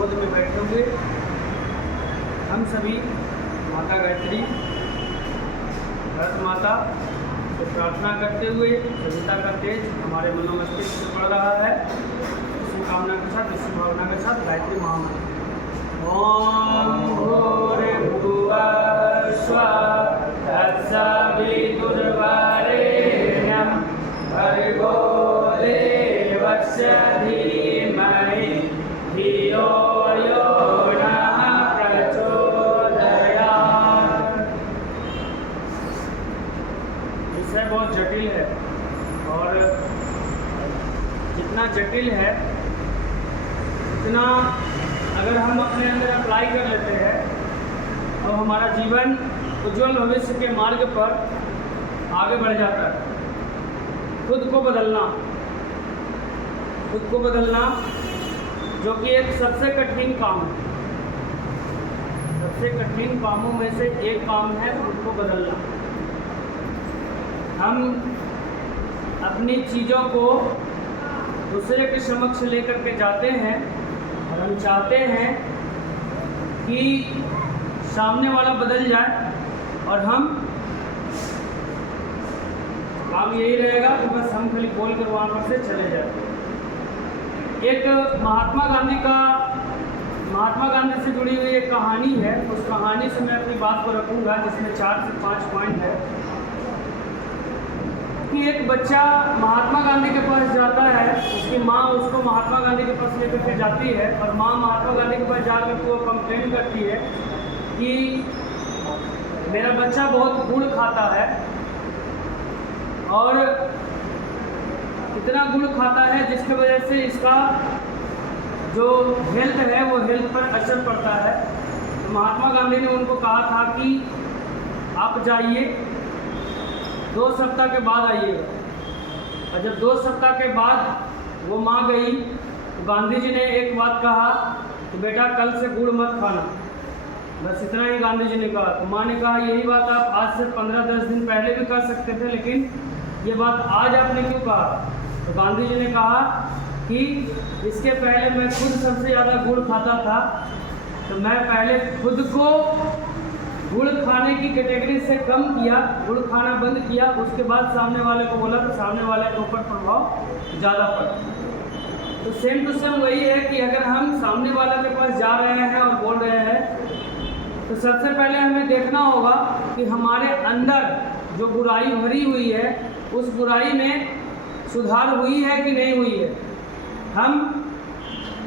गोद में बैठे हुए हम सभी माता गायत्री भारत माता को प्रार्थना करते हुए सविता का तेज हमारे मनोमस्तिष्क से बढ़ रहा है। इसी कामना के साथ, इसी भावना के साथ गायत्री महामंत्र ओम भूर्भुवः स्वः तत्सवितुर्वरेण्यं भर्गो देवस्य धीमहि धियो यो नः प्रचोदयात्। विषय बहुत जटिल है और जितना जटिल है उतना अगर हम अपने अंदर अप्लाई कर लेते हैं तो हमारा जीवन उज्जवल भविष्य के मार्ग पर आगे बढ़ जाता है। खुद को बदलना जो कि एक सबसे कठिन काम है। सबसे कठिन कामों में से एक काम है खुद को बदलना। हम अपनी चीज़ों को दूसरे के समक्ष लेकर के जाते हैं और हम चाहते हैं कि सामने वाला बदल जाए और हम काम यही रहेगा कि बस हम खाली बोल कर वहाँ पर से चले जाते हैं। एक महात्मा गांधी से जुड़ी हुई एक कहानी है। उस कहानी से मैं अपनी बात को रखूँगा जिसमें 4 से 5 पॉइंट है कि एक बच्चा महात्मा गांधी के पास जाता है। उसकी माँ उसको महात्मा गांधी के पास लेकर के जाती है और माँ महात्मा गांधी के पास जाकर के वो कंप्लेन करती है कि मेरा बच्चा बहुत गुड़ खाता है और इतना गुड़ खाता है जिसकी वजह से इसका जो हेल्थ है वो हेल्थ पर असर पड़ता है। तो महात्मा गांधी ने उनको कहा था कि आप जाइए 2 सप्ताह के बाद आइएगा। और जब 2 सप्ताह के बाद वो माँ गई तो गांधी जी ने एक बात कहा कि बेटा कल से गुड़ मत खाना। बस इतना ही गांधी जी ने कहा। तो माँ ने कहा यही बात आप आज से 15-10 दिन पहले भी कर सकते थे, लेकिन ये बात आज आपने क्यों कहा? तो गांधी जी ने कहा कि इसके पहले मैं खुद सबसे ज़्यादा गुड़ खाता था, तो मैं पहले खुद को गुड़ खाने की कैटेगरी से कम किया, गुड़ खाना बंद किया, उसके बाद सामने वाले को बोला तो सामने वाले के ऊपर प्रभाव ज़्यादा पड़ा। तो सेम टू सेम वही है कि अगर हम सामने वाले के पास जा रहे हैं और बोल रहे हैं तो सबसे पहले हमें देखना होगा कि हमारे अंदर जो बुराई भरी हुई है उस बुराई में सुधार हुई है कि नहीं हुई है। हम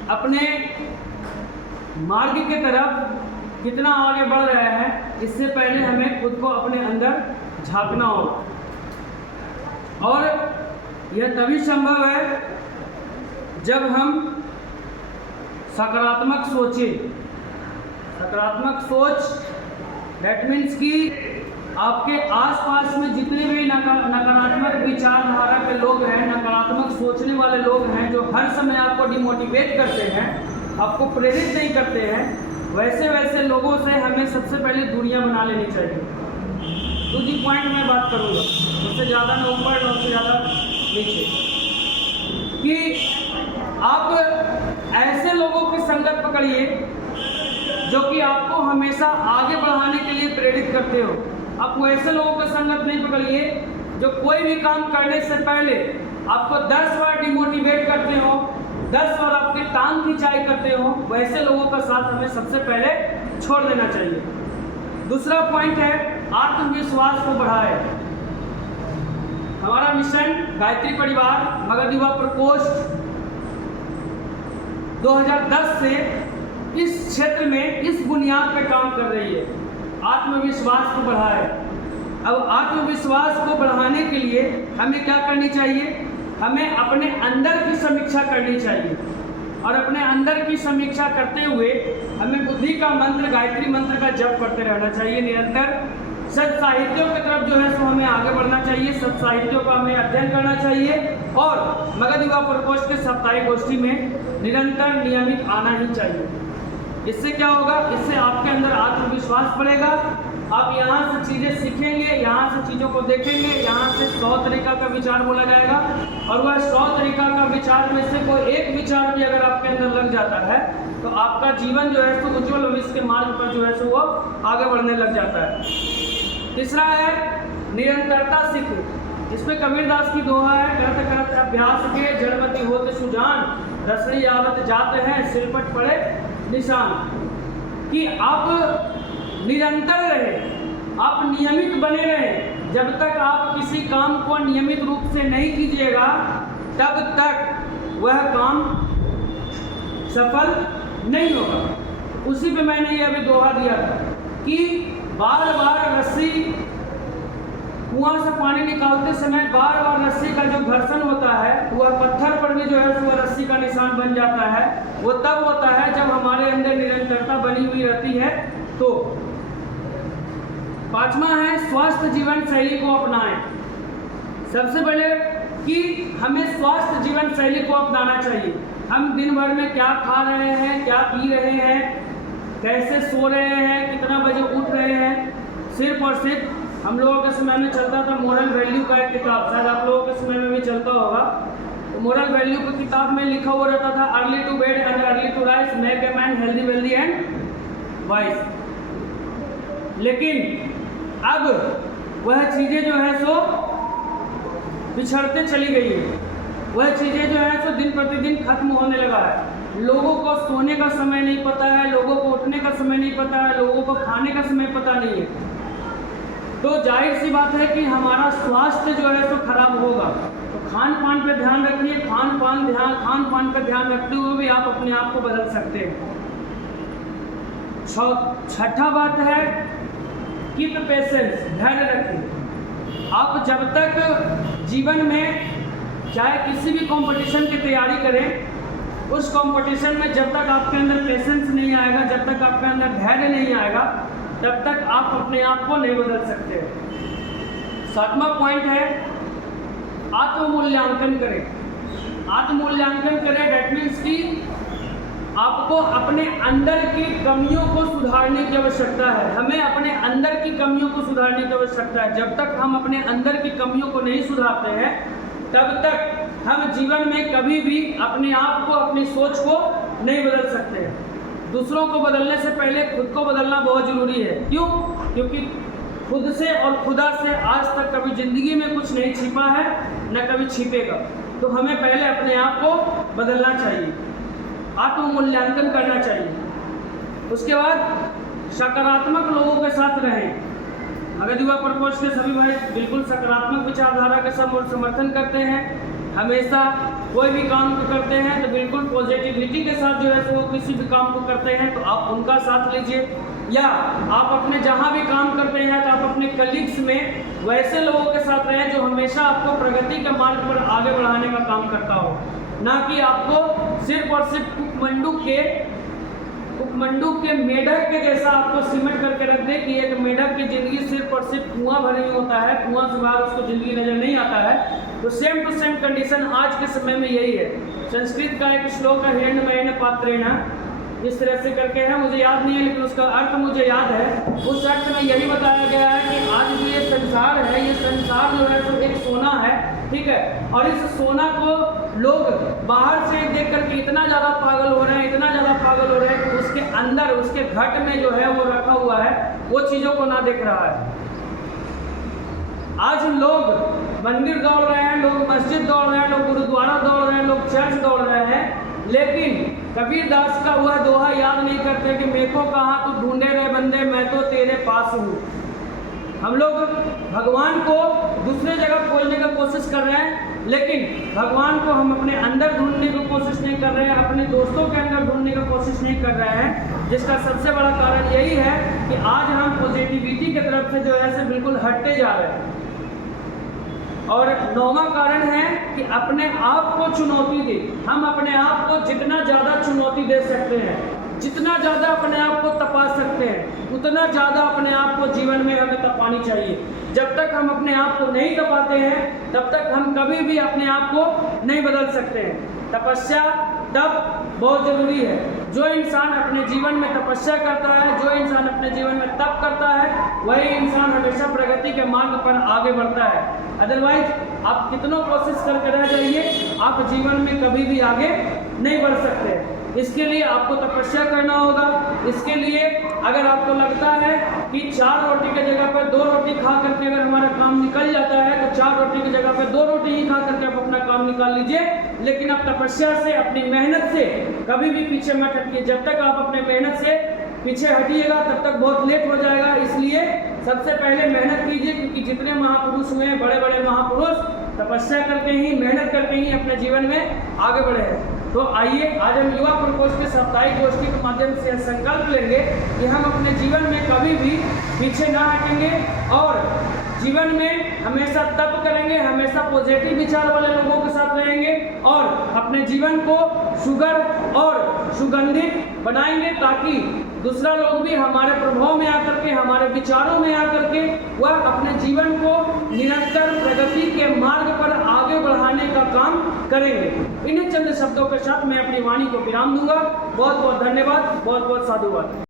अपने मार्ग की तरफ कितना आगे बढ़ रहे हैं, इससे पहले हमें खुद को अपने अंदर झांकना होगा। और यह तभी संभव है जब हम सकारात्मक सोचें। सकारात्मक सोच दैट मीन्स कि आपके आसपास में जितने भी नकारात्मक विचारधारा के लोग हैं, नकारात्मक सोचने वाले लोग हैं, जो हर समय आपको डिमोटिवेट करते हैं, आपको प्रेरित नहीं करते हैं, वैसे लोगों से हमें सबसे पहले दूरियां बना लेनी चाहिए। दूसरी पॉइंट में बात करूँगा, उससे ज़्यादा न ऊपर और उससे ज़्यादा नीचे, कि आप ऐसे लोगों की संगत पकड़िए जो कि आपको हमेशा आगे बढ़ाने के लिए प्रेरित करते हो। आप वैसे लोगों की संगत नहीं पकड़िए जो कोई भी काम करने से पहले आपको 10 बार डिमोटिवेट करते हो, 10 बार आपकी टांग खिंचाई करते हो। वैसे लोगों का साथ हमें सबसे पहले छोड़ देना चाहिए। दूसरा पॉइंट है आत्मविश्वास को बढ़ाए। हमारा मिशन गायत्री परिवार मगध युवा प्रकोष्ठ 2010 से इस क्षेत्र में इस बुनियाद पे काम कर रही है, आत्मविश्वास को बढ़ाए। अब आत्मविश्वास को बढ़ाने के लिए हमें क्या करनी चाहिए? हमें अपने अंदर की समीक्षा करनी चाहिए और अपने अंदर की समीक्षा करते हुए हमें बुद्धि का मंत्र, गायत्री मंत्र का जप करते रहना चाहिए निरंतर। सत साहित्यों की तरफ जो है सो हमें आगे बढ़ना चाहिए, सत साहित्यों का हमें अध्ययन करना चाहिए और मगध युवा प्रकोष्ठ के साप्ताहिक गोष्ठी में निरंतर नियमित आना ही चाहिए। इससे क्या होगा? इससे आपके अंदर आत्मविश्वास बढ़ेगा, आप यहाँ से चीज़ें सीखेंगे, यहाँ से चीज़ों को देखेंगे, यहाँ से 100 तरीका का विचार बोला जाएगा, और वह 100 तरीका का विचार में से कोई एक विचार भी अगर आपके अंदर लग जाता है तो आपका जीवन जो है तो उज्ज्वल भविष्य के मार्ग पर जो है सो वो आगे बढ़ने लग जाता है। तीसरा है निरंतरता सीख। इसमें कबीरदास की दोहा है, करत करत अभ्यास के जड़मति होते सुजान, रसड़ी आवत जाते हैं सिरपट पड़े निशान। कि आप निरंतर रहे, आप नियमित बने रहे। जब तक आप किसी काम को नियमित रूप से नहीं कीजिएगा तब तक वह काम सफल नहीं होगा। उसी पे मैंने ये अभी दोहा दिया था कि बार बार रस्सी कुआं से पानी निकालते समय बार बार रस्सी का जो घर्षण होता है वह पत्थर पर भी जो है वह रस्सी का निशान बन जाता है। वो तब होता है जब हमारे अंदर निरंतरता बनी हुई रहती है। तो पांचवा है स्वस्थ जीवन शैली को अपनाएं। सबसे पहले कि हमें स्वस्थ जीवन शैली को अपनाना चाहिए। हम दिन भर में क्या खा रहे हैं, क्या पी रहे हैं, कैसे सो रहे हैं, कितना बजे उठ रहे हैं। सिर्फ और सिर्फ हम लोगों के समय में चलता था मोरल वैल्यू का एक किताब, शायद आप लोगों के समय में भी चलता होगा। तो मोरल वैल्यू की किताब में लिखा हुआ रहता था early to bed and early to rise make a man healthy wealthy and wise. लेकिन अब वह चीज़ें जो है सो बिछड़ते चली गई है। वह चीज़ें जो है सो दिन प्रतिदिन खत्म होने लगा है। लोगों को सोने का समय नहीं पता है, लोगों को उठने का समय नहीं पता है, लोगों को खाने का समय पता नहीं है। तो जाहिर सी बात है कि हमारा स्वास्थ्य जो है तो खराब होगा। तो खान पान पर ध्यान रखिए। खान पान पर ध्यान रखते हुए भी आप अपने आप को बदल सकते हैं। छठा बात है कीप पेशेंस, धैर्य रखें। आप जब तक जीवन में चाहे किसी भी कंपटीशन की तैयारी करें, उस कंपटीशन में जब तक आपके अंदर पेशेंस नहीं आएगा, जब तक आपके अंदर धैर्य नहीं आएगा, तब तक आप अपने आप को नहीं बदल सकते। सातवां पॉइंट है आत्ममूल्यांकन करें। आत्ममूल्यांकन करें दैट मीन्स कि आपको अपने अंदर की कमियों को सुधारने की आवश्यकता है। हमें अपने अंदर की कमियों को सुधारने की आवश्यकता है। जब तक हम अपने अंदर की कमियों को नहीं सुधारते हैं तब तक हम जीवन में कभी भी अपने आप को, अपनी सोच को नहीं बदल सकते। दूसरों को बदलने से पहले खुद को बदलना बहुत ज़रूरी है। क्यों? क्योंकि खुद से और खुदा से आज तक कभी ज़िंदगी में कुछ नहीं छिपा है, न कभी छिपेगा। तो हमें पहले अपने आप को बदलना चाहिए, आत्ममूल्यांकन करना चाहिए। उसके बाद सकारात्मक लोगों के साथ रहें। अगर युवा प्रकोष्ठ के सभी भाई बिल्कुल सकारात्मक विचारधारा के समर्थन करते हैं, हमेशा कोई भी काम को करते हैं तो बिल्कुल पॉजिटिविटी के साथ जो है वो किसी भी काम को करते हैं, तो आप उनका साथ लीजिए। या आप अपने जहाँ भी काम करते हैं तो आप अपने कलीग्स में वैसे लोगों के साथ रहें जो हमेशा आपको प्रगति के मार्ग पर आगे बढ़ाने का काम करता हो, ना कि आपको सिर्फ और सिर्फ कुकमंडूक के मेढक के जैसा आपको सिमट करके रख दे कि एक मेढक की ज़िंदगी सिर्फ और सिर्फ कुआं भरे में होता है, कुआं से बाहर उसको ज़िंदगी नज़र नहीं आता है। तो सेम टू सेम कंडीशन आज के समय में यही है। संस्कृत का एक श्लोक है हिरण्मयेन पात्रेण, इस तरह से करके है, मुझे याद नहीं है लेकिन उसका अर्थ मुझे याद है। उस अर्थ में यही बताया गया है कि आज जो ये संसार है, ये संसार जो है तो एक सोना है, ठीक है। और इस सोना को लोग बाहर से देख करके इतना ज़्यादा पागल हो रहे हैं, इतना ज़्यादा पागल हो रहे हैं कि उसके अंदर, उसके घट में जो है वो रखा हुआ है, वो चीज़ों को ना देख रहा है। आज लोग मंदिर दौड़ रहे हैं, लोग मस्जिद दौड़ रहे हैं, लोग गुरुद्वारा दौड़ रहे हैं, लोग चर्च दौड़ रहे हैं, लेकिन कबीरदास का वह दोहा याद नहीं करते कि मेरे को कहाँ तू ढूंढे रहे बंदे, मैं तो तेरे पास हूँ। हम लोग भगवान को दूसरे जगह खोजने की कोशिश कर रहे हैं, लेकिन भगवान को हम अपने अंदर ढूंढने की कोशिश नहीं कर रहे हैं, अपने दोस्तों के अंदर ढूंढने की कोशिश नहीं कर रहे हैं। जिसका सबसे बड़ा कारण यही है कि आज हम पॉजिटिविटी की तरफ से जो है से बिल्कुल हटते जा रहे हैं। और नौवां कारण है कि अपने आप को चुनौती दे। हम अपने आप को जितना ज़्यादा चुनौती दे सकते हैं, जितना ज़्यादा अपने आप को तपा सकते हैं, उतना ज़्यादा अपने आप को जीवन में हमें तपानी चाहिए। जब तक हम अपने आप को नहीं तपाते हैं तब तक हम कभी भी अपने आप को नहीं बदल सकते हैं। तपस्या, तप बहुत जरूरी है। जो इंसान अपने जीवन में तपस्या करता है, जो इंसान अपने जीवन में तप करता है, वही इंसान हमेशा प्रगति के मार्ग पर आगे बढ़ता है। अदरवाइज आप कितनों कोशिश करके रह जाइए, आप जीवन में कभी भी आगे नहीं बढ़ सकते। इसके लिए आपको तपस्या करना होगा। इसके लिए अगर आपको लगता है कि 4 रोटी की जगह पर 2 रोटी खा करके अगर हमारा काम निकल जाता है, तो 4 रोटी की जगह पर 2 रोटी ही खा करके आप अपना काम निकाल लीजिए। लेकिन आप तपस्या से, अपनी मेहनत से कभी भी पीछे मत हटिए। जब तक आप अपने मेहनत से पीछे हटिएगा तब तक बहुत लेट हो जाएगा। इसलिए सबसे पहले मेहनत कीजिए, क्योंकि जितने महापुरुष हुए हैं, बड़े बड़े महापुरुष, तपस्या करके ही, मेहनत करके ही अपने जीवन में आगे बढ़े हैं। तो आइए आज हम युवा प्रकोष्ठ के साप्ताहिक गोष्ठी के माध्यम से संकल्प लेंगे कि हम अपने जीवन में कभी भी पीछे ना हटेंगे और जीवन में हमेशा तप करेंगे, हमेशा पॉजिटिव विचार वाले लोगों के साथ रहेंगे और अपने जीवन को सुगर और सुगंधित बनाएंगे, ताकि दूसरा लोग भी हमारे प्रभाव में आकर के, हमारे विचारों में आकर के वह अपने जीवन को निरंतर प्रगति के मार्ग पर आगे बढ़ाने का काम करेंगे। इन्हीं चंद शब्दों के साथ मैं अपनी वाणी को विराम दूंगा। बहुत बहुत धन्यवाद, बहुत बहुत साधुवाद।